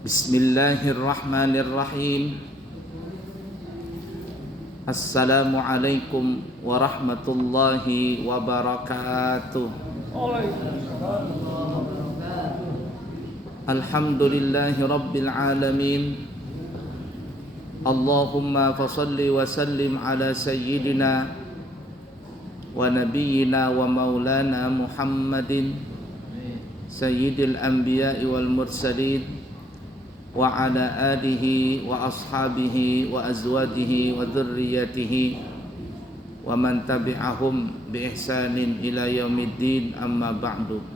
Bismillahirrahmanirrahim. Assalamualaikum warahmatullahi wabarakatuh. Alhamdulillahi rabbil alamin. Allahumma fasalli wa sallim ala sayyidina wa nabiyyina wa maulana Muhammadin sayyidil anbiya'i wal mursalin wa ala alihi wa ashabihi wa azwajihi wa dhurriyyatihi wa man tabi'ahum bi ihsanin ila yaumiddin, amma ba'du.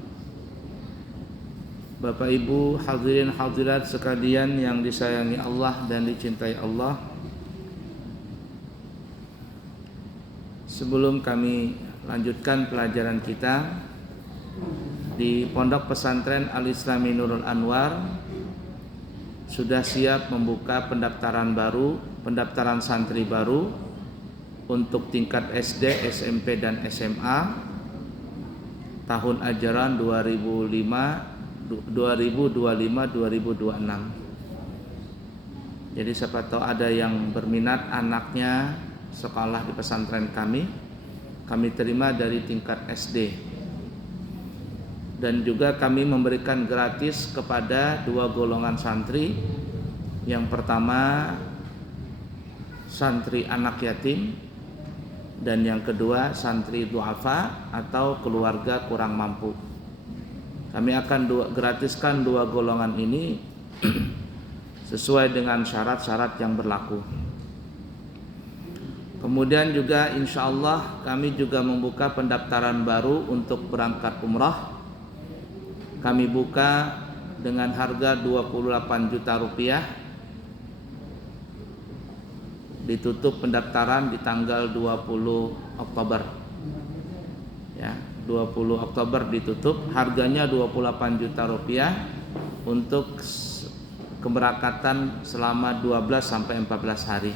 Bapak Ibu hadirin hadirat sekalian yang disayangi Allah dan dicintai Allah, sebelum kami lanjutkan pelajaran kita di Pondok Pesantren Al-Islami Nurul Anwar, sudah siap membuka pendaftaran baru, pendaftaran santri baru untuk tingkat SD, SMP dan SMA tahun ajaran 2025-2026. Jadi siapa tahu ada yang berminat anaknya sekolah di pesantren kami terima dari tingkat SD. Dan juga kami memberikan gratis kepada dua golongan santri. Yang pertama santri anak yatim, dan yang kedua santri duafa atau keluarga kurang mampu. Kami akan gratiskan dua golongan ini sesuai dengan syarat-syarat yang berlaku. Kemudian juga insya Allah kami juga membuka pendaftaran baru untuk berangkat umrah. Kami buka dengan harga 28 juta rupiah. Ditutup pendaftaran di tanggal 20 Oktober. Ya, 20 Oktober ditutup. Harganya 28 juta rupiah untuk keberangkatan selama 12 sampai 14 hari.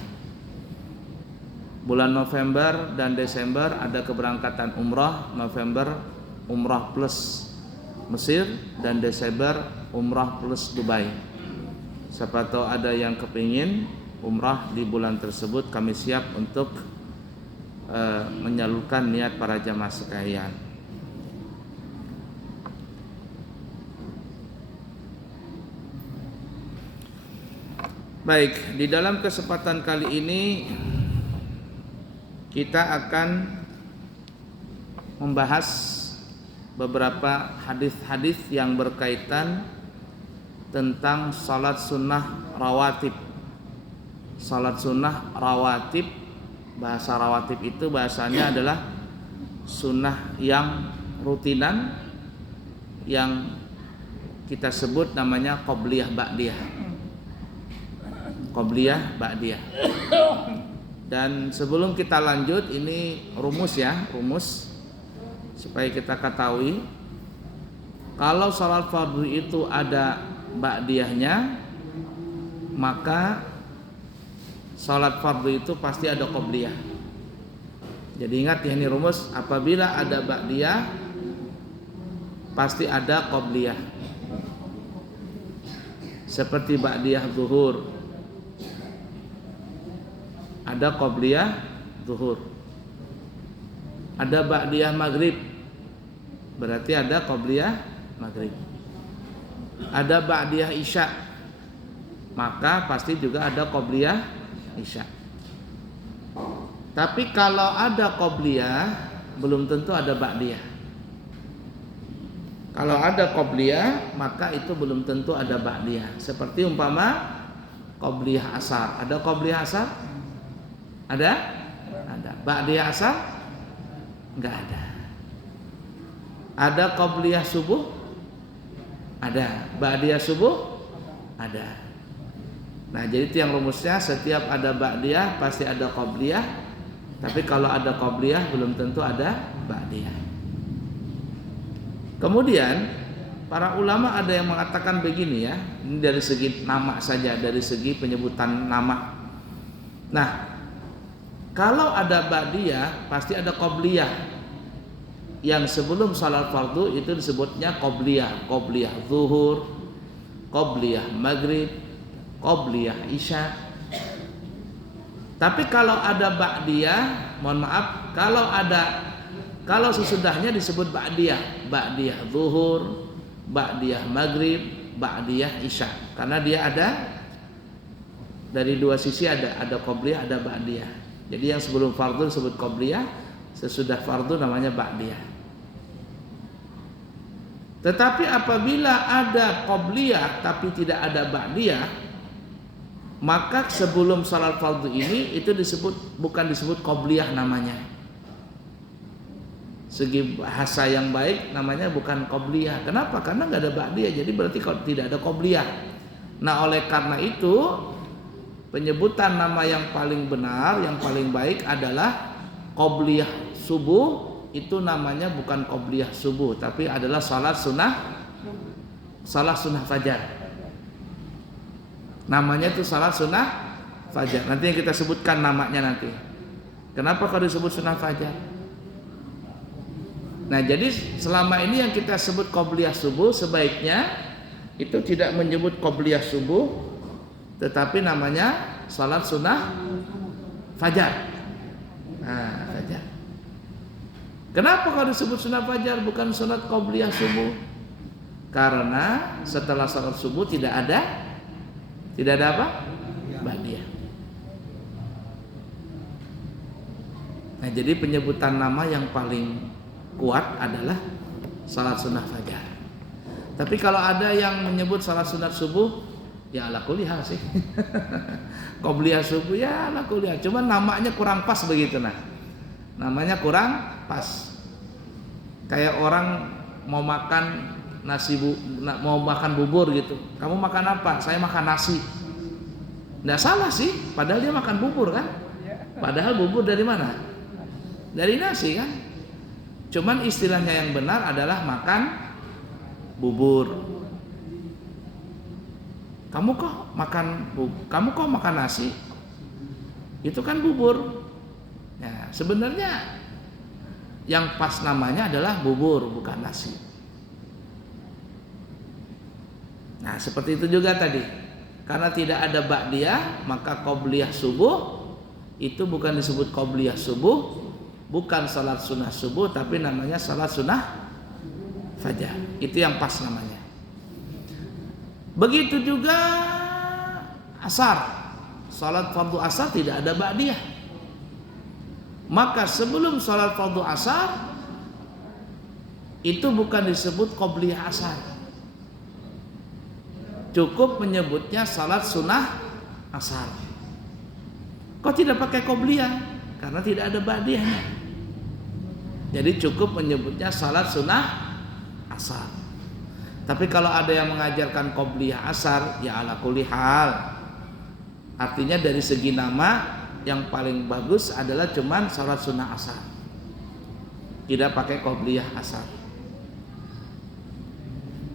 Bulan November dan Desember ada keberangkatan umrah. November umrah plus Mesir, dan Desember umrah plus Dubai. Siapa tahu ada yang kepingin umrah di bulan tersebut, kami siap untuk menyalurkan niat para jamaah sekalian. Baik, di dalam kesempatan kali ini kita akan membahas beberapa hadis-hadis yang berkaitan tentang salat sunnah rawatib. Salat sunnah rawatib, bahasa rawatib itu bahasanya adalah sunnah yang rutinan, yang kita sebut namanya qobliyah ba'diyah. Qobliyah ba'diyah. Dan sebelum kita lanjut, ini rumus supaya kita ketahui, kalau salat fardu itu ada ba'diyahnya, maka salat fardu itu pasti ada qobliyah. Jadi ingat ya, ini rumus, apabila ada ba'diyah pasti ada qobliyah. Seperti ba'diyah zuhur, ada qobliyah zuhur. Ada ba'diyah maghrib, berarti ada qobliyah maghrib. Ada ba'diyah isya, maka pasti juga ada qobliyah isya. Tapi kalau ada qobliyah, belum tentu ada ba'diyah. Kalau ada qobliyah, maka itu belum tentu ada ba'diyah. Seperti umpama qobliyah asar. Ada qobliyah asar? Ada? Ada. Ba'diyah asar? Enggak ada. Ada qobliyah subuh? Ada. Ba'diyah subuh? Ada. Nah, jadi itu yang rumusnya, setiap ada ba'diyah pasti ada qobliyah. Tapi kalau ada qobliyah belum tentu ada ba'diyah. Kemudian para ulama ada yang mengatakan begini ya. Ini dari segi nama saja, dari segi penyebutan nama. Nah, kalau ada ba'diyah pasti ada qobliyah. Yang sebelum salat fardu itu disebutnya qobliyah, qobliyah zuhur, qobliyah maghrib, qobliyah isya. Tapi kalau ada ba'diyah, mohon maaf, kalau sesudahnya disebut ba'diyah, ba'diyah zuhur, ba'diyah maghrib, ba'diyah isya. Karena dia ada dari dua sisi, ada qobliyah, ada ba'diyah. Jadi yang sebelum fardu disebut qobliyah, sesudah fardu namanya ba'diyah. Tetapi apabila ada qobliyah tapi tidak ada ba'diyah, maka sebelum salat fardu ini itu bukan disebut qobliyah namanya. Segi bahasa yang baik namanya bukan qobliyah. Kenapa? Karena nggak ada ba'diyah. Jadi berarti tidak ada qobliyah. Nah, oleh karena itu penyebutan nama yang paling benar, yang paling baik adalah qobliyah subuh. Itu namanya bukan qobliyah subuh, tapi adalah salat sunnah fajar. Namanya itu salat sunnah fajar. Nanti yang kita sebutkan namanya nanti. Kenapa kalau disebut sunnah fajar? Nah, jadi selama ini yang kita sebut qobliyah subuh, sebaiknya itu tidak menyebut qobliyah subuh, tetapi namanya salat sunnah fajar. Nah, fajar. Kenapa kalau disebut sunnah fajar bukan salat qobliyah subuh? Karena setelah salat subuh tidak ada apa? Ba'diyah. Nah, jadi penyebutan nama yang paling kuat adalah salat sunnah fajar. Tapi kalau ada yang menyebut salat sunat subuh, ya ala kulli hal sih. Qobliyah subuh ya ala kulli hal. Cuman namanya kurang pas begitu nah. Namanya kurang pas. Kayak orang mau makan mau makan bubur gitu. Kamu makan apa? Saya makan nasi. Nggak salah sih, padahal dia makan bubur kan? Padahal bubur dari mana? Dari nasi kan? Cuman istilahnya yang benar adalah makan bubur. Kamu kok makan nasi? Itu kan bubur. Nah, sebenarnya yang pas namanya adalah bubur, bukan nasi. Nah, seperti itu juga tadi. Karena tidak ada ba'diyah, maka qobliyah subuh itu bukan disebut qobliyah subuh, bukan salat sunnah subuh, tapi namanya salat sunnah fajar. Itu yang pas namanya. Begitu juga asar. Salat fardu asar tidak ada ba'diyah. Maka sebelum salat fardu asar itu bukan disebut qobliyah asar. Cukup menyebutnya salat sunnah asar. Kok tidak pakai qobliyah? Karena tidak ada ba'diyahnya. Jadi cukup menyebutnya salat sunnah asar. Tapi kalau ada yang mengajarkan qobliyah asar, ya ala kulli hal. Artinya dari segi nama yang paling bagus adalah cuman salat sunnah asar. Tidak pakai qobliyah asar.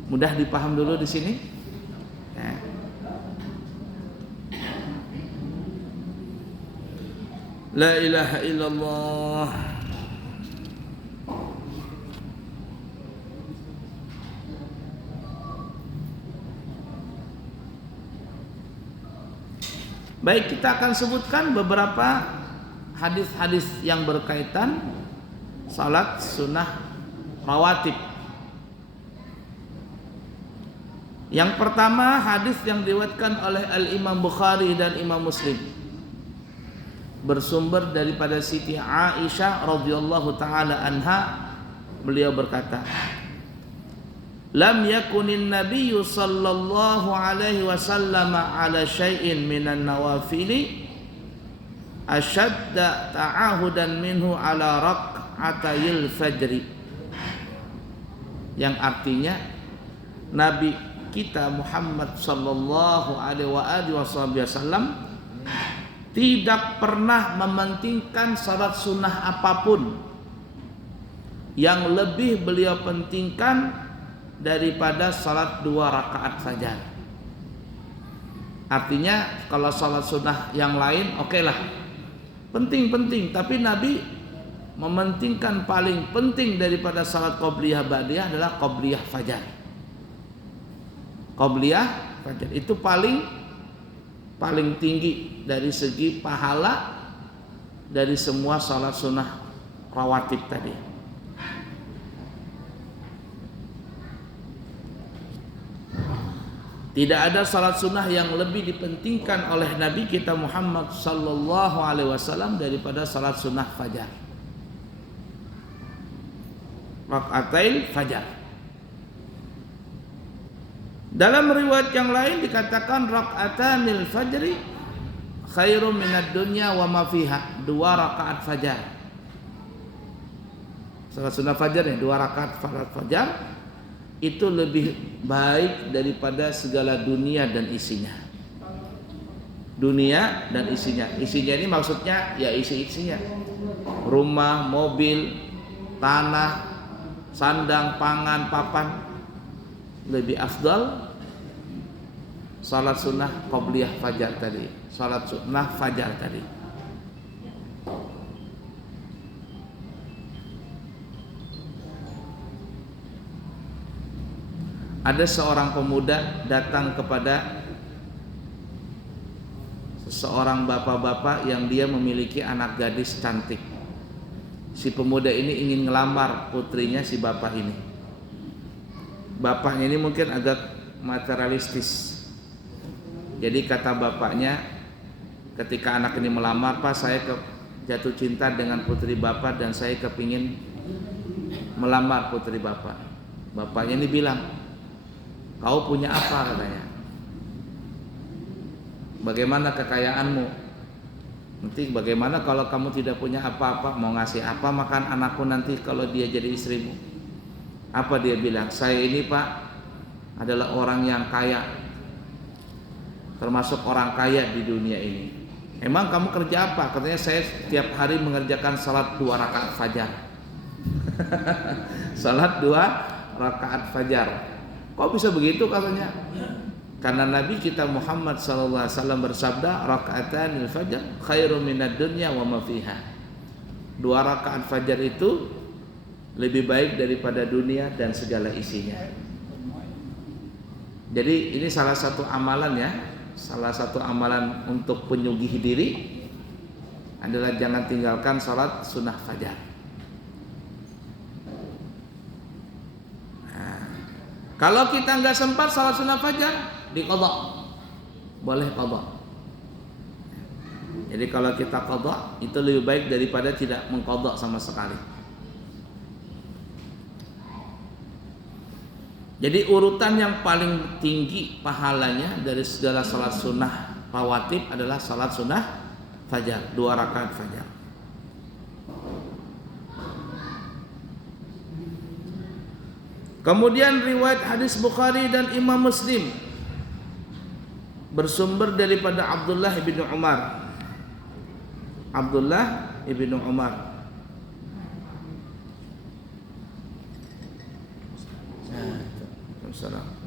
Mudah dipaham dulu di sini? Nah. La ilaha illallah. Baik, kita akan sebutkan beberapa hadis-hadis yang berkaitan salat sunnah rawatib. Yang pertama hadis yang diriwayatkan oleh Al-Imam Bukhari dan Imam Muslim, bersumber daripada Siti Aisyah radhiyallahu taala anha. Beliau berkata, lam yakunin nabiyyu sallallahu alaihi wasallam ala syai'in minan nawafili ashadda ta'ahudan minhu ala rak'atayil fajri. Yang artinya Nabi kita Muhammad sallallahu alaihi wasallam tidak pernah mementingkan salat sunnah apapun yang lebih beliau pentingkan daripada salat 2 rakaat fajar. Artinya kalau salat sunnah yang lain okelah, penting-penting, tapi Nabi mementingkan paling penting daripada salat qobliyah ba'diyah adalah qobliyah fajar. Qabliyah fajar itu paling tinggi dari segi pahala dari semua salat sunnah rawatib tadi. Tidak ada salat sunnah yang lebih dipentingkan oleh Nabi kita Muhammad sallallahu alaihi wasallam daripada salat sunnah fajar. Rakaatil fajar. Dalam riwayat yang lain dikatakan rakaatanil fajri khairum minad dunya wa ma fiha. 2 rakaat fajar. Salat sunnah fajar nih, 2 rakaat fajar itu lebih baik daripada segala dunia dan isinya. Dunia dan isinya. Isinya ini maksudnya ya isi-isinya. Rumah, mobil, tanah, sandang, pangan, papan. Lebih afdal salat sunnah qabliyah fajar tadi. Salat sunnah fajar tadi. Ada seorang pemuda datang kepada seseorang bapak-bapak yang dia memiliki anak gadis cantik. Si pemuda ini ingin ngelamar putrinya si bapak ini. Bapaknya ini mungkin agak materialistis. Jadi kata bapaknya, ketika anak ini melamar, Pak, saya jatuh cinta dengan putri bapak dan saya kepingin melamar putri bapak. Bapaknya ini bilang, kau punya apa, katanya? Bagaimana kekayaanmu? Nanti bagaimana kalau kamu tidak punya apa-apa? Mau ngasih apa makan anakku nanti kalau dia jadi istrimu? Apa dia bilang? Saya ini, Pak, adalah orang yang kaya, termasuk orang kaya di dunia ini. Emang kamu kerja apa? Katanya saya setiap hari mengerjakan salat 2 rakaat fajar. Salat 2 rakaat fajar. Kok bisa begitu, katanya? Karena Nabi kita Muhammad sallallahu alaihi wasallam bersabda, rakaatanil fajar khairum minad dunya wa ma fiha. 2 rakaat fajar itu lebih baik daripada dunia dan segala isinya. Jadi ini salah satu amalan ya, salah satu amalan untuk penyugih diri adalah jangan tinggalkan salat sunnah fajar. Kalau kita nggak sempat salat sunnah fajar, diqadha. Boleh qadha. Jadi kalau kita qadha itu lebih baik daripada tidak mengqadha sama sekali. Jadi urutan yang paling tinggi pahalanya dari segala salat sunnah rawatib adalah salat sunnah fajar, 2 rakaat fajar. Kemudian riwayat hadis Bukhari dan Imam Muslim bersumber daripada Abdullah bin Umar. Abdullah bin Umar. Assalamualaikum.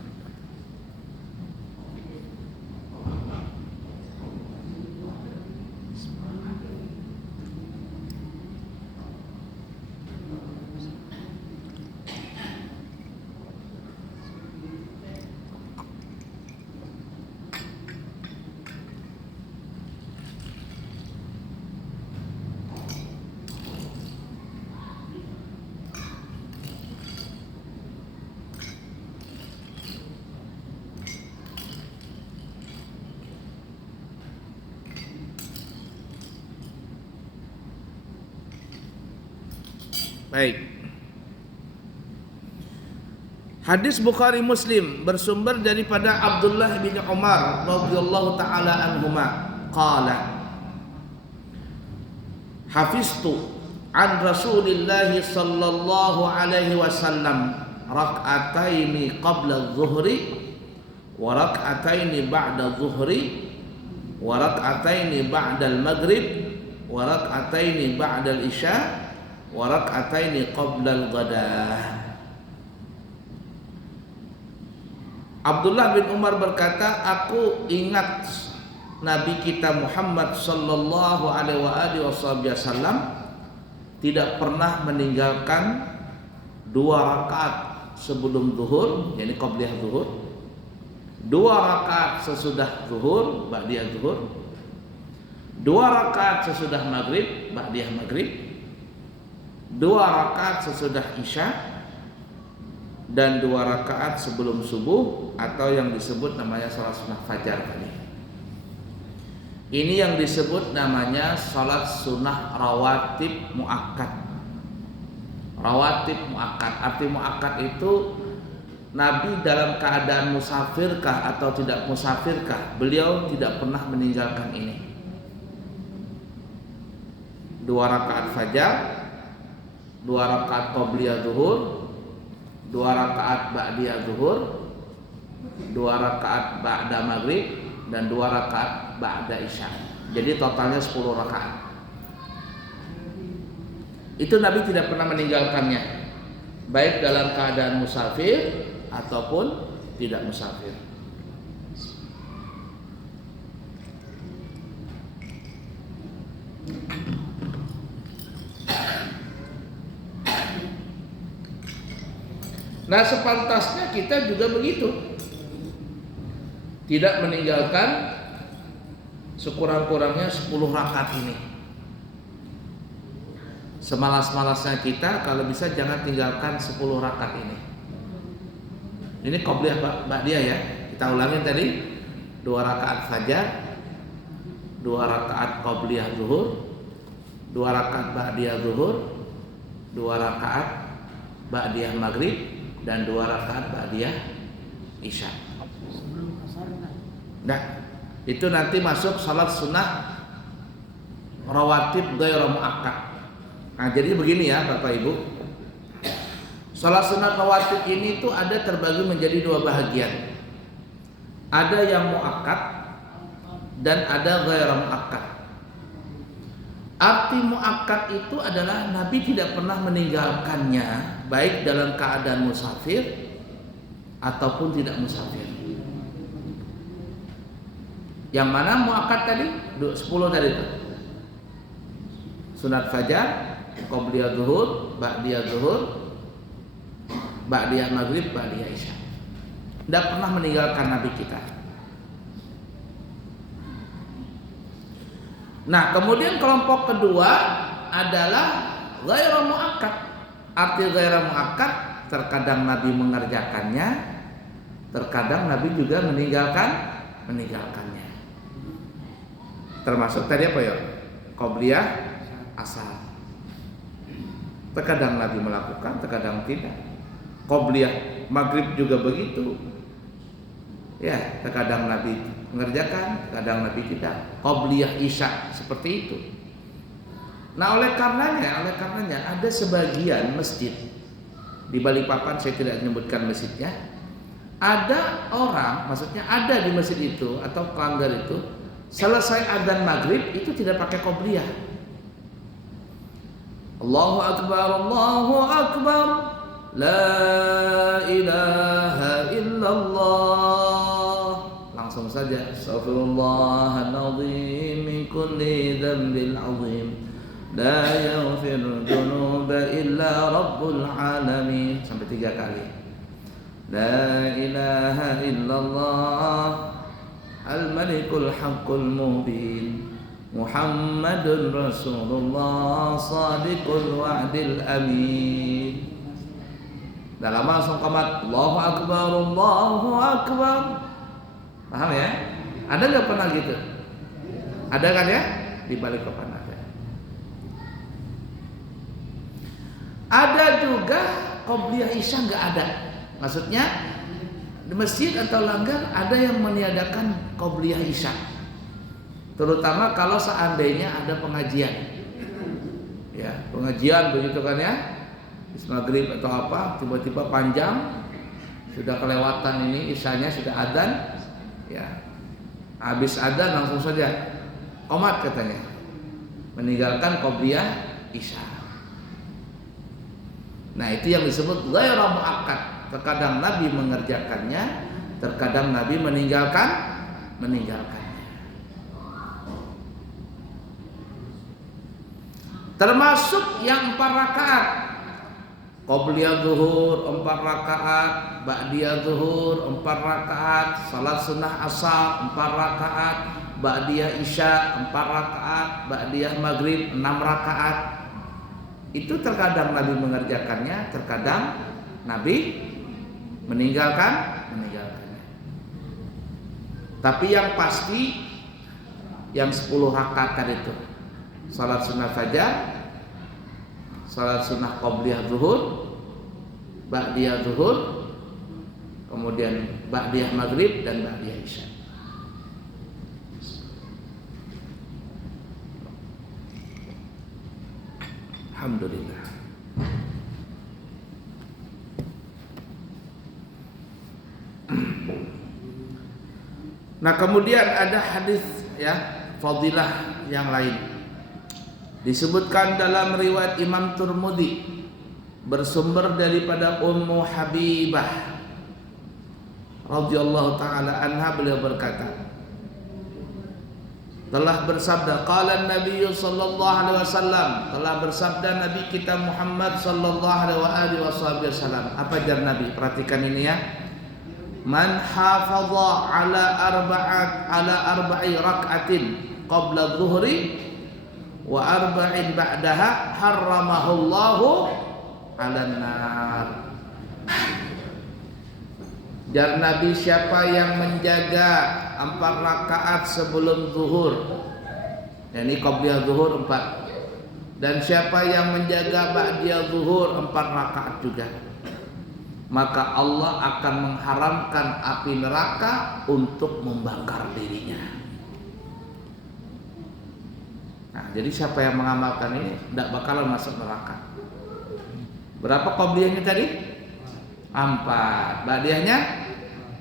Baik. Hadis Bukhari Muslim bersumber daripada Abdullah bin Umar radhiyallahu taala anhuma qala hafiztu an Rasulillah sallallahu alaihi wasallam rak'ataini qabla adh-dhuhri wa rak'ataini ba'da adh-dhuhri wa rak'ataini ba'da al-maghrib wa rak'ataini ba'da al-isya wa rak'ataini qabla al-ghadah. Abdullah bin Umar berkata, aku ingat Nabi kita Muhammad sallallahu alaihi wasallam tidak pernah meninggalkan 2 rakaat sebelum zuhur, yakni qabliyah zuhur, 2 rakaat sesudah zuhur, ba'diyah zuhur, 2 rakaat sesudah maghrib, ba'diyah maghrib, 2 rakaat sesudah isya, dan 2 rakaat sebelum subuh atau yang disebut namanya salat sunnah fajar tadi. Ini yang disebut namanya salat sunnah rawatib muakkad. Rawatib muakkad, arti muakkad itu Nabi dalam keadaan musafirkah atau tidak musafirkah, beliau tidak pernah meninggalkan ini. 2 rakaat fajar, 2 rakaat qobliyah zuhur, 2 rakaat ba'diyah zuhur, 2 rakaat ba'da maghrib, dan 2 rakaat ba'da isya. Jadi totalnya 10 rakaat. Itu Nabi tidak pernah meninggalkannya, baik dalam keadaan musafir ataupun tidak musafir. Nah, sepantasnya kita juga begitu, tidak meninggalkan sekurang-kurangnya 10 rakaat ini. Semalas-malasnya kita, kalau bisa jangan tinggalkan 10 rakaat ini. Ini qobliyah ba'diyah ya. Kita ulangin tadi, 2 rakaat fajar, 2 rakaat qobliyah zuhur, 2 rakaat ba'diyah zuhur, 2 rakaat ba'diyah maghrib, dan 2 rakaat ba'diyah isya. Nah, itu nanti masuk salat sunnah rawatib ghairu muakkad. Nah, jadi begini ya Bapak Ibu, salat sunnah rawatib ini tuh ada terbagi menjadi 2 bahagian. Ada yang muakkad dan ada ghairu muakkad. Arti muakkad itu adalah Nabi tidak pernah meninggalkannya, baik dalam keadaan musafir ataupun tidak musafir. Yang mana muakkad tadi? 10 tadi itu. Sunat fajar, qobliyah zuhur, ba'diyah zuhur, ba'diyah maghrib, ba'diyah isya. Tidak pernah meninggalkan Nabi kita. Nah, kemudian kelompok kedua adalah ghairu muakkad. Arti ghairu muakkad, terkadang Nabi mengerjakannya, terkadang Nabi juga meninggalkannya. Termasuk tadi apa ya? Qobliyah asar. Terkadang Nabi melakukan, terkadang tidak. Qobliyah maghrib juga begitu. Ya, terkadang Nabi mengerjakan, terkadang Nabi tidak. Qobliyah isya seperti itu. Nah, oleh karenanya ada sebagian masjid di Balikpapan, saya tidak menyebutkan masjidnya. Ada orang, maksudnya ada di masjid itu atau pelanggar itu, selesai adzan maghrib itu tidak pakai qobliyah. Allahu akbar, Allahu akbar, la ilaha illallah. Langsung saja, astaghfirullahaladzim min kulli dzambin azim, la yaghfiru dzunuba illa rabbul alamin, sampai 3 kali. La ilaha illallah al-malikul haqqul mubin, Muhammadun Rasulullah sadiqul wa'dil amin. Dah lama langsung qamat, Allahu akbar, Allahu akbar. Paham ya? Ada nggak pernah gitu? Ada kan ya? Di Balikpapan ada. Ada juga qobliyah isya nggak ada. Maksudnya di masjid atau langgar ada yang meniadakan qobliyah isya. Terutama kalau seandainya ada pengajian. Ya, pengajian begitu kan ya? Maghrib atau apa, tiba-tiba panjang, sudah kelewatan ini isyanya, sudah adzan. Ya, habis adzan langsung saja qomat katanya, meninggalkan qobliyah isya. Nah, itu yang disebut ghairu muakkad. Terkadang Nabi mengerjakannya, terkadang Nabi meninggalkannya. Termasuk yang 4 rakaat. Qobliyah zuhur 4 rakaat, ba'diyah zuhur 4 rakaat, salat sunnah asar 4 rakaat, ba'diyah isya 4 rakaat, ba'diyah maghrib 6 rakaat. Itu terkadang Nabi mengerjakannya, terkadang Nabi meninggalkannya. Tapi yang pasti yang 10 rakaat tadi itu salat sunnah fajar, salat sunnah qobliyah zuhur, ba'diyah zuhur, kemudian ba'diyah maghrib dan ba'diyah isya. Alhamdulillah. Nah, kemudian ada hadis ya, fadilah yang lain. Disebutkan dalam riwayat Imam Tirmidzi bersumber daripada Ummu Habibah radhiyallahu taala anha, beliau berkata, telah bersabda qala Nabi sallallahu alaihi wasallam, telah bersabda Nabi kita Muhammad sallallahu alaihi wasallam. Apa jar Nabi? Perhatikan ini ya. Man hafadha ala arba'i rak'atin qabla dhuhri wa arba'in ba'daha harramahullahu 'alan nar. Jar Nabi, siapa yang menjaga 4 rakaat sebelum zuhur, yakni qobliyah zuhur 4, dan siapa yang menjaga ba'diyah zuhur 4 rakaat juga, maka Allah akan mengharamkan api neraka untuk membakar dirinya. Nah, jadi siapa yang mengamalkan ini tidak bakalan masuk neraka. Berapa qobliyahnya tadi? 4. Ba'diyahnya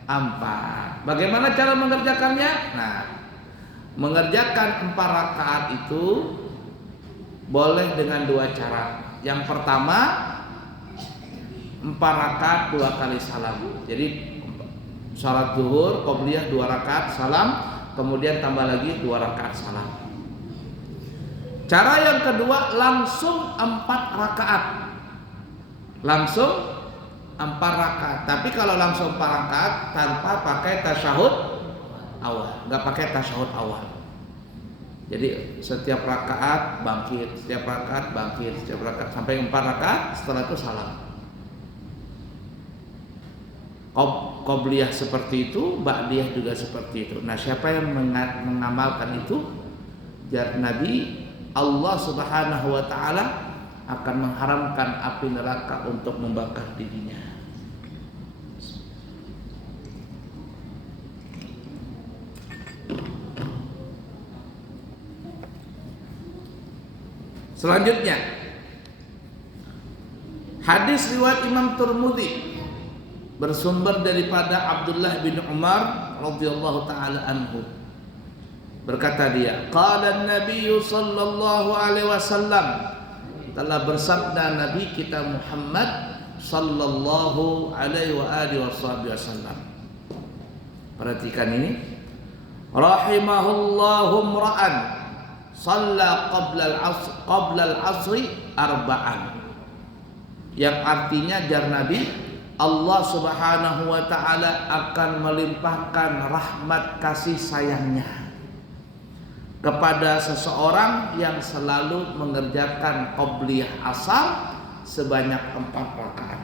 4. Bagaimana cara mengerjakannya? Nah, mengerjakan 4 rakaat itu boleh dengan 2 cara. Yang pertama, 4 rakaat 2 kali salam. Jadi salat zuhur qobliyah 2 rakaat salam, kemudian tambah lagi 2 rakaat salam. Cara yang kedua, langsung 4 rakaat. Langsung 4 rakaat. Tapi kalau langsung 4 rakaat tanpa pakai tasyahud awal, enggak pakai tasyahud awal. Jadi setiap rakaat bangkit, setiap rakaat bangkit, setiap rakaat sampai 4 rakaat, setelah itu salam. Qobliyah seperti itu, ba'diyah juga seperti itu. Nah, siapa yang mengamalkan itu, jar Nabi, Allah Subhanahu wa taala akan mengharamkan api neraka untuk membakar dirinya. Selanjutnya, hadis riwayat Imam Tirmidzi bersumber daripada Abdullah bin Umar radhiyallahu taala anhu. Berkata dia, qala Nabi sallallahu alaihi wasallam, telah bersabda Nabi kita Muhammad sallallahu alaihi wasallam. Perhatikan ini. Rahimahullahu mra'an shalla qabla al-'asri arba'an. Yang artinya jar Nabi, Allah Subhanahu wa taala akan melimpahkan rahmat kasih sayangnya kepada seseorang yang selalu mengerjakan qobliyah asar sebanyak 4 rakaat.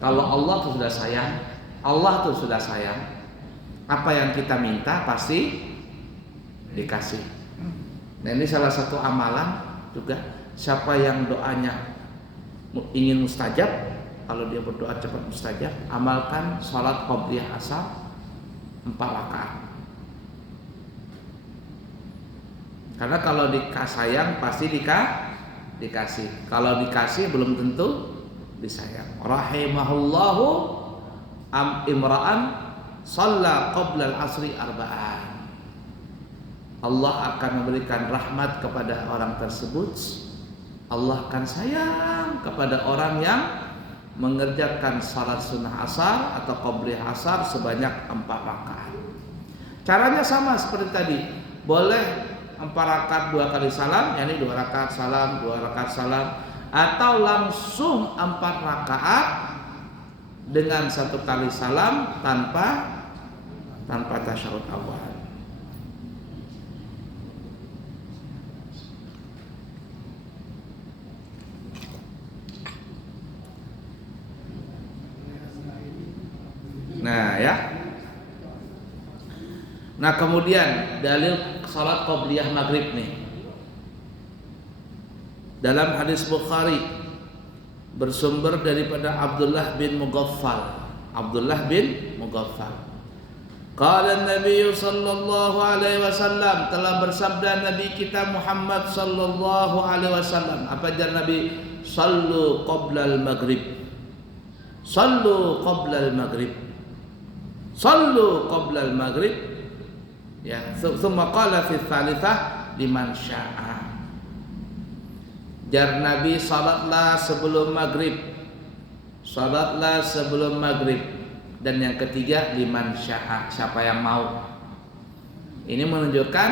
Kalau Allah itu sudah sayang, Allah itu sudah sayang, apa yang kita minta pasti dikasih. Nah, ini salah satu amalan juga. Siapa yang doanya ingin mustajab, kalau dia berdoa cepat mustajab, amalkan salat qobliyah asar 4 rakaat. Karena kalau disayang pasti dikasih. Kalau dikasih belum tentu disayang. Rahimahullahu imra'an shalla qabla al-'asri arba'an. Allah akan memberikan rahmat kepada orang tersebut. Allah akan sayang kepada orang yang mengerjakan salat sunnah asar atau qobliyah asar sebanyak 4 rakaat. Caranya sama seperti tadi. Boleh 4 rakaat 2 kali salam, yakni 2 rakaat salam, 2 rakaat salam, atau langsung 4 rakaat dengan 1 kali salam tanpa tasyahud awal. Nah ya. Nah kemudian dalil salat qobliyah maghrib nih. Dalam hadis Bukhari bersumber daripada Abdullah bin Mughaffal. Qala Nabi sallallahu alaihi wasallam, telah bersabda Nabi kita Muhammad sallallahu alaihi wasallam. Apa ajar Nabi? Sallu qoblal maghrib. Sallu qoblal maghrib. Sallu qoblal maghrib. Ya, tsumma qala fi tsalitsah liman syaa. Jar Nabi, salatlah sebelum maghrib. Salatlah sebelum maghrib. Dan yang ketiga liman syaa, siapa yang mau. Ini menunjukkan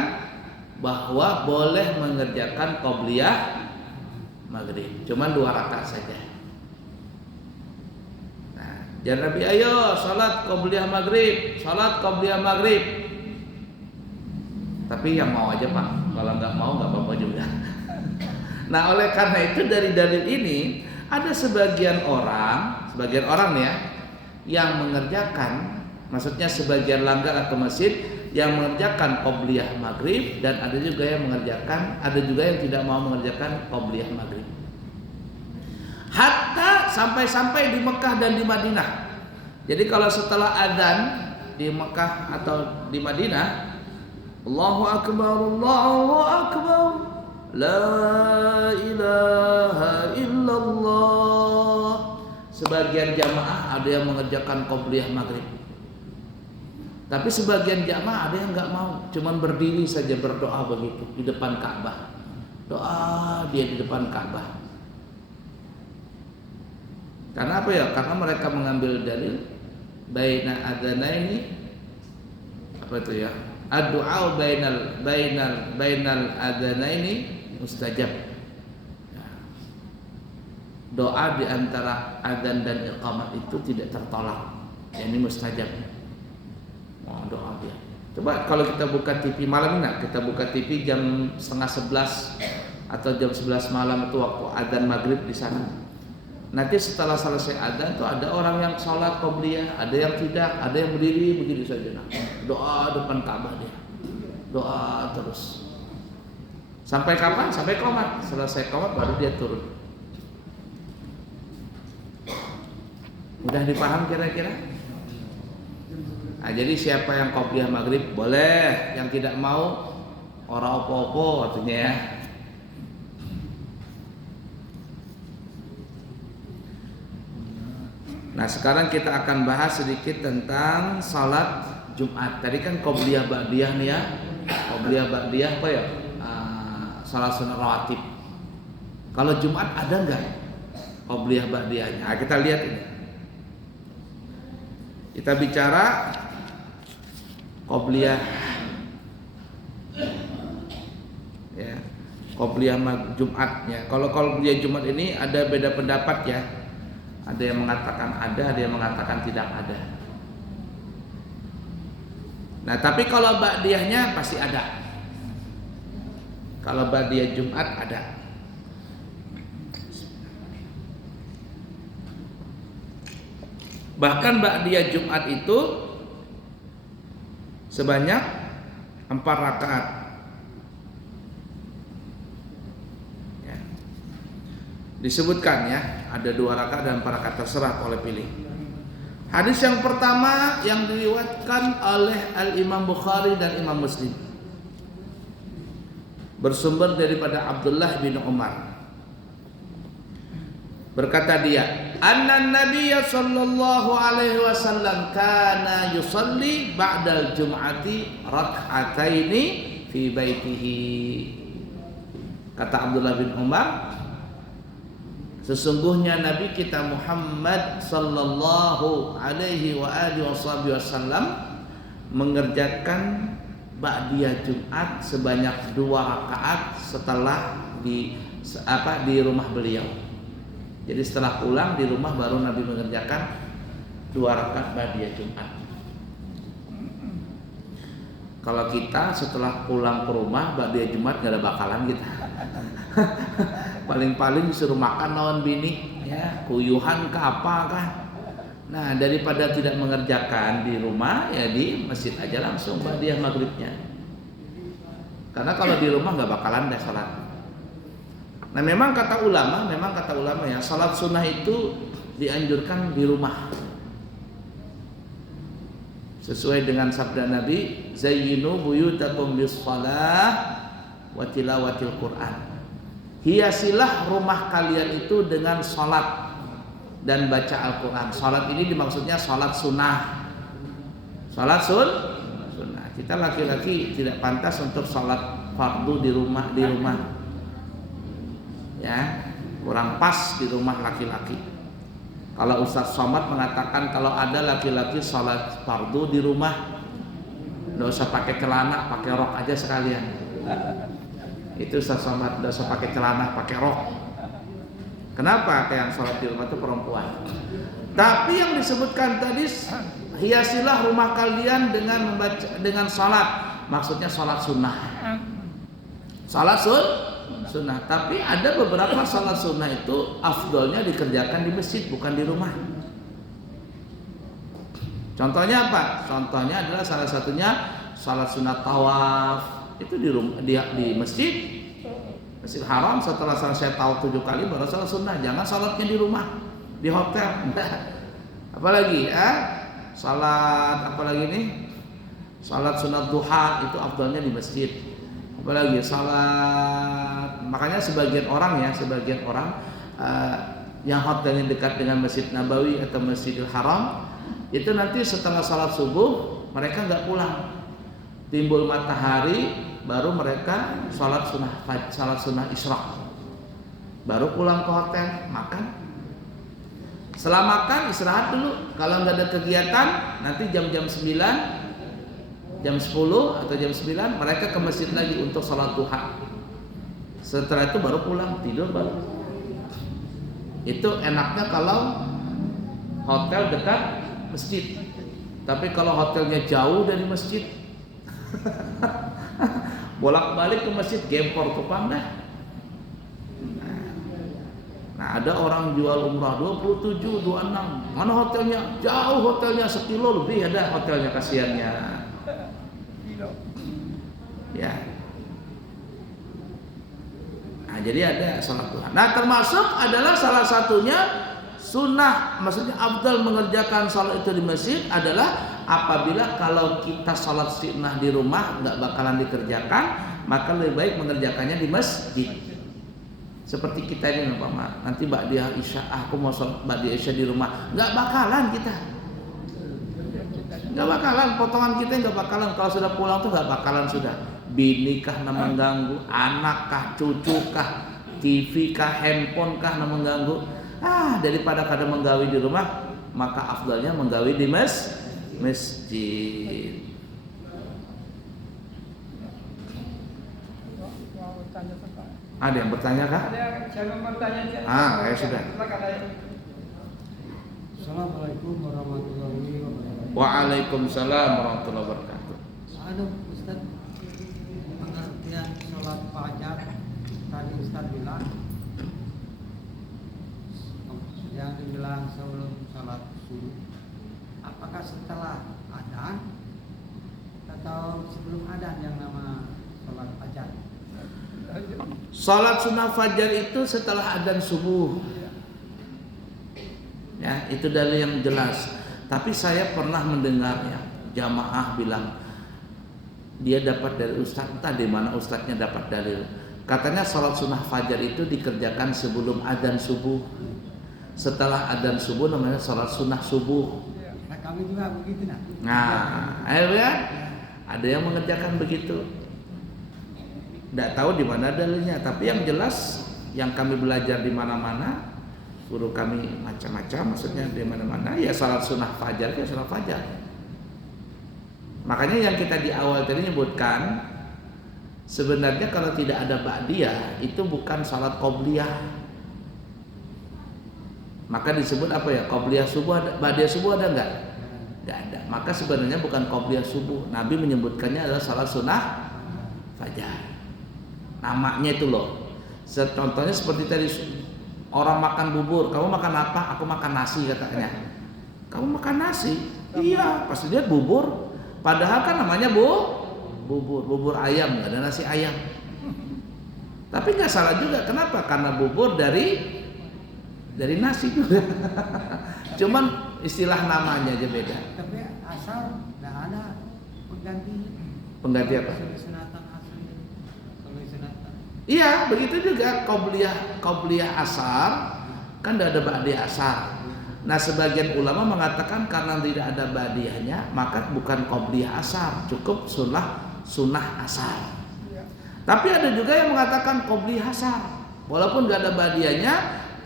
bahwa boleh mengerjakan qobliyah maghrib, cuman 2 rakaat saja. Nah, jar Nabi, ayo salat qobliyah maghrib, salat qobliyah maghrib. Tapi yang mau aja Pak, kalau nggak mau nggak apa-apa juga. Nah oleh karena itu dari dalil ini ada sebagian orang ya yang mengerjakan, maksudnya sebagian langgar atau masjid yang mengerjakan qobliyah maghrib, dan ada juga yang tidak mau mengerjakan qobliyah maghrib. Hatta sampai di Mekah dan di Madinah. Jadi kalau setelah adzan di Mekah atau di Madinah, Allahu akbar, Allahu akbar, la ilaha illallah. Sebagian jamaah ada yang mengerjakan qobliyah maghrib. Tapi sebagian jamaah ada yang enggak mau, cuman berdiri saja berdoa begitu di depan Ka'bah. Doa dia di depan Ka'bah. Karena apa ya? Karena mereka mengambil dalil baina adzanaini, apa itu ya? Ad-du'a bainal adzanaini mustajab. Doa di antara adzan dan iqamah itu tidak tertolak. Ini mustajab. Oh, doa dia. Coba kalau kita buka TV malam ini, kita buka TV jam 10:30 atau jam 11 malam itu waktu adzan maghrib di sana. Nanti setelah selesai adzan itu ada orang yang sholat qobliyah, ada yang tidak, ada yang berdiri begini saja. Nah, doa depan Ka'bah dia. Doa terus. Sampai kapan? Sampai qomat. Selesai qomat baru dia turun. Udah dipaham kira-kira? Nah, jadi siapa yang qobliyah maghrib boleh, yang tidak mau ora opo-opo artinya ya. Nah, sekarang kita akan bahas sedikit tentang salat Jumat. Tadi kan qobliyah ba'diyah nih ya. Qobliyah ba'diyah apa ya? Salat sunat rawatib. Kalau Jumat ada enggak qobliyah ba'diyahnya? Nah, kita lihat ini. Kita bicara qobliyah ya, qobliyah Jumat ya. Kalau qobliyah Jumat ini ada beda pendapat ya. Ada yang mengatakan ada yang mengatakan tidak ada. Nah, tapi kalau ba'diyahnya pasti ada. Kalau ba'diyah Jumat ada. Bahkan ba'diyah Jumat itu sebanyak 4 rakaat. Ya. Disebutkan ya, ada 2 rakaat dan 4 rakaat, terserah oleh pilih. Hadis yang pertama yang diriwayatkan oleh Al-Imam Bukhari dan Imam Muslim, bersumber daripada Abdullah bin Umar. Berkata dia, anna Nabiyya sallallahu alaihi wasallam kana yusalli ba'dal jum'ati rak'ataini fi baitihi. Kata Abdullah bin Umar, sesungguhnya Nabi kita Muhammad sallallahu alaihi wa alihi wasallam mengerjakan ba'diyah Jumat sebanyak 2 rakaat setelah di rumah beliau. Jadi setelah pulang di rumah baru Nabi mengerjakan 2 rakaat ba'diyah Jumat. Kalau kita setelah pulang ke rumah ba'diyah Jumat gak ada bakalan kita. Paling-paling disuruh makan lawan bini, ya, kuyuhan ke apa kah. Nah, daripada tidak mengerjakan di rumah, ya di masjid aja langsung ba'diyah maghribnya. Karena kalau di rumah gak bakalan ada salat. Nah, memang kata ulama ya, salat sunnah itu dianjurkan di rumah. Sesuai dengan sabda Nabi, zayyinu buyutakum bis-shalah wa tilawatil Qur'an. Hiasilah rumah kalian itu dengan salat dan baca Al-Qur'an. Salat ini dimaksudnya salat sunnah. Salat sunnah. Kita laki-laki tidak pantas untuk salat fardu di rumah. Ya, kurang pas di rumah laki-laki. Kalau Ustaz Somad mengatakan kalau ada laki-laki salat fardu di rumah, nggak usah pakai celana, pakai rok aja sekalian. Itu Ustaz Somad, nggak usah pakai celana, pakai rok. Kenapa? Kayak yang salat di rumah itu perempuan. Tapi yang disebutkan tadi, hiasilah rumah kalian dengan salat. Maksudnya salat sunnah. Salat sunnah, tapi ada beberapa salat sunnah itu afdolnya dikerjakan di masjid, bukan di rumah. Contohnya apa? Contohnya adalah salah satunya salat sunnah tawaf itu di Masjid Haram. Setelah selesai tawaf 7 kali baru salat sunnah. Jangan salatnya di rumah, di hotel. Apalagi salat apalagi nih? Salat sunnah duha itu afdolnya di masjid. Apalagi salat, makanya sebagian orang yang hotelnya dekat dengan Masjid Nabawi atau Masjidil Haram itu nanti setelah salat subuh mereka nggak pulang, timbul matahari baru mereka salat sunnah isyraq, baru pulang ke hotel makan. Setelah makan istirahat dulu, kalau nggak ada kegiatan nanti jam-jam 9, jam 10 atau jam 9 mereka ke masjid lagi untuk sholat duha. Setelah itu baru pulang, tidur baru. Itu enaknya kalau hotel dekat masjid. Tapi kalau hotelnya jauh dari masjid, bolak-balik ke masjid gempor kupang dah. Nah, ada orang jual umrah 27, 26. Mana hotelnya? Jauh, hotelnya 1 kilo lebih ada hotelnya, kasihannya. Ya. Nah, jadi ada salat duha. Nah, termasuk adalah salah satunya sunnah, maksudnya afdal mengerjakan salat itu di masjid adalah apabila kalau kita salat sunnah di rumah nggak bakalan dikerjakan, maka lebih baik mengerjakannya di masjid. Seperti kita ini Pak, nanti ba'diyah isya, aku mau salat ba'diyah isya di rumah, nggak bakalan kita. Nggak bakalan, potongan kita nggak bakalan. Kalau sudah pulang tuh nggak bakalan sudah. Bini kah na mengganggu, anak kah, cucu kah, TV kah, handphone kah na mengganggu. Daripada kada menggawi di rumah, maka afdalnya menggawi di masjid. Ada yang bertanya kah? Ada yang bertanya. Ya sudah. Assalamualaikum warahmatullahi wabarakatuh. Waalaikumsalam warahmatullahi wabarakatuh. Aduh Ustaz, pengertian sholat fajar tadi Ustaz bilang yang dibilang sebelum sholat subuh, apakah setelah adzan atau sebelum adzan yang nama sholat fajar? Salat sunnah fajar itu setelah adzan subuh. Ya, itu dalil yang jelas. Tapi saya pernah mendengar ya, jamaah bilang dia dapat dari ustaz, entah di mana ustaznya dapat dalil. Katanya salat sunnah fajar itu dikerjakan sebelum adzan subuh. Setelah adzan subuh namanya salat sunnah subuh. Nah, kami juga begitu nah. Nah, ayo ya. Ada yang mengerjakan begitu. Tidak tahu di mana dalilnya, tapi yang jelas yang kami belajar di mana-mana, guru kami macam-macam, maksudnya di mana-mana ya salat sunnah fajar ya salat fajar. Makanya yang kita di awal tadi nyebutkan, sebenarnya kalau tidak ada ba'diyah itu bukan salat qobliyah. Maka disebut apa ya? Qobliyah subuh ada, ba'diyah subuh ada enggak? Enggak ada. Maka sebenarnya bukan qobliyah subuh. Nabi menyebutkannya adalah salat sunnah fajar. Namanya itu loh. Contohnya seperti tadi, orang makan bubur, kamu makan apa? Aku makan nasi katanya. Kamu makan nasi? Iya, pasti lihat bubur. Padahal kan namanya bubur ayam, nggak ada nasi ayam. Tapi nggak salah juga. Kenapa? Karena bubur dari nasi juga. Cuman istilah namanya aja beda. Tapi asal nggak ada penggantinya. Pengganti apa? Sunatan asal. Kalau sunatan. Iya, begitu juga qobliyah asar kan tidak ada ba'diyah asar. Nah, sebagian ulama mengatakan karena tidak ada ba'diyahnya, maka bukan qobliyah asar, cukup sunnah asar. Tapi ada juga yang mengatakan qobliyah asar, walaupun tidak ada ba'diyahnya,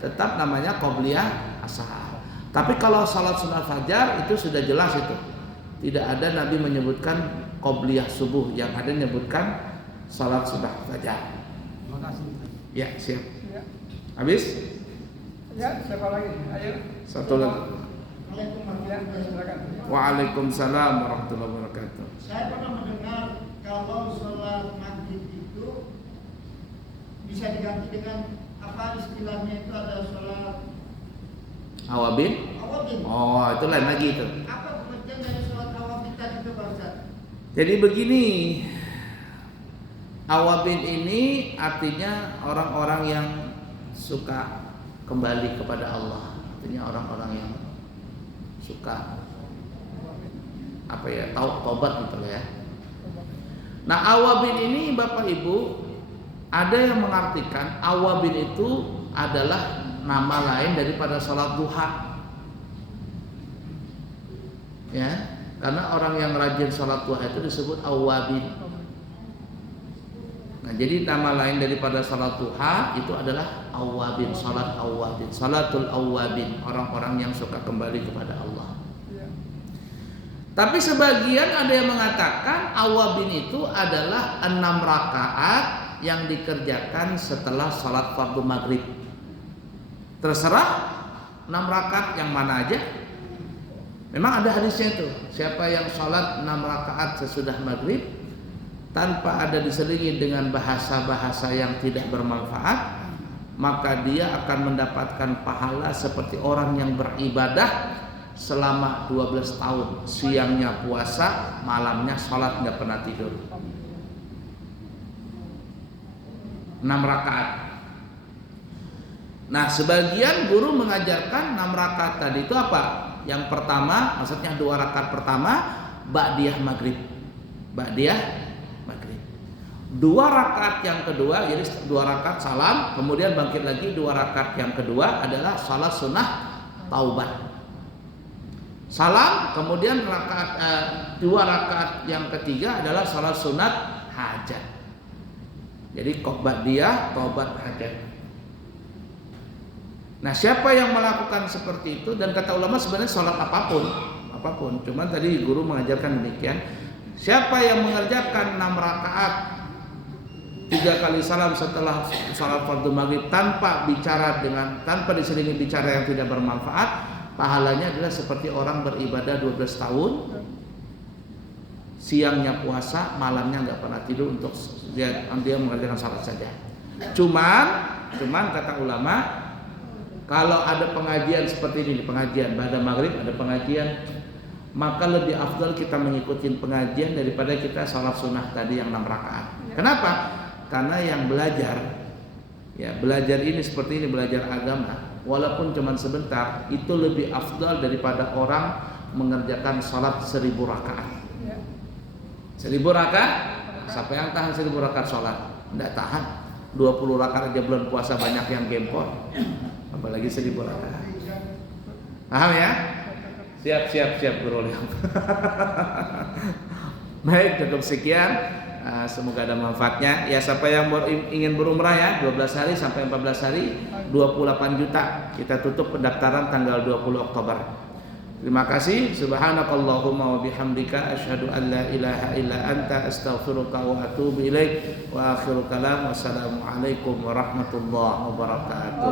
tetap namanya qobliyah asar. Tapi kalau salat sunnah fajar itu sudah jelas itu. Tidak ada Nabi menyebutkan qobliyah subuh, yang ada menyebutkan salat sunnah fajar. Terima kasih. Ya, siap. Ya. Habis? Ya, siapa lagi? Ayo. Satu lagi. Ya, silakan. Waalaikumsalam warahmatullahi wabarakatuh. Saya pernah mendengar kalau sholat maghrib itu bisa diganti dengan apa istilahnya itu ada sholat Awabin? awabin. Oh, itu lain lagi itu. Apa pengertian dari sholat awabin tadi itu Pak Ustaz? Jadi begini, awabin ini artinya orang-orang yang suka kembali kepada Allah. Artinya orang-orang yang suka apa ya, taubat gitu ya. Nah, awabin ini Bapak Ibu, ada yang mengartikan awabin itu adalah nama lain daripada salat duha. Ya, karena orang yang rajin salat duha itu disebut awabin. Nah, jadi nama lain daripada salat duha itu adalah awabin, salat awabin, salatul awabin, orang-orang yang suka kembali kepada Allah. Tapi sebagian ada yang mengatakan awabin itu adalah 6 rakaat yang dikerjakan setelah salat fardu maghrib. Terserah 6 rakaat yang mana aja. Memang ada hadisnya itu. Siapa yang salat 6 rakaat sesudah maghrib tanpa ada diselingi dengan bahasa-bahasa yang tidak bermanfaat, maka dia akan mendapatkan pahala seperti orang yang beribadah selama 12 tahun. Siangnya puasa, malamnya sholat, nggak pernah tidur. 6 rakaat. Nah, sebagian guru mengajarkan 6 rakaat tadi itu apa? Yang pertama, maksudnya 2 rakaat pertama ba'diyah maghrib. Ba'diyah maghrib. 2 rakaat yang kedua, jadi 2 rakaat salam, kemudian bangkit lagi. 2 rakaat yang kedua adalah salat sunnah taubat. Salam, kemudian 2 rakaat yang ketiga adalah salat sunat hajat. Jadi ba'diyah taubat hajat. Nah, siapa yang melakukan seperti itu, dan kata ulama sebenarnya salat apapun, cuman tadi guru mengajarkan demikian. Siapa yang mengerjakan 6 rakaat 3 kali salam setelah salat fardu maghrib tanpa diselingi bicara yang tidak bermanfaat, pahalanya adalah seperti orang beribadah 12 tahun, siangnya puasa, malamnya nggak pernah tidur untuk dia mengerjakan salat saja. Cuman kata ulama, kalau ada pengajian seperti ini, pengajian pada maghrib ada pengajian, maka lebih afdal kita mengikuti pengajian daripada kita salat sunnah tadi yang 6 rakaat. Kenapa? Karena yang belajar ini seperti ini, belajar agama, walaupun cuma sebentar, itu lebih afdal daripada orang mengerjakan salat 1000 rakaat. 1000 rakaat, siapa yang tahan 1000 rakaat salat? Tidak tahan. 20 rakaat aja bulan puasa banyak yang gempor, apalagi 1000 rakaat. Paham ya? Siap Guru Leong. Baik, cukup sekian. Semoga ada manfaatnya. Ya, siapa yang ingin berumrah ya, 12 hari sampai 14 hari 28 juta. Kita tutup pendaftaran tanggal 20 Oktober. Terima kasih. Subhanakallahumma wa bihamdika asyhadu an la ilaha illa anta astaghfiruka wa atubu ilaik. Wa akhiru kalam wassalamu alaikum warahmatullahi wabarakatuh.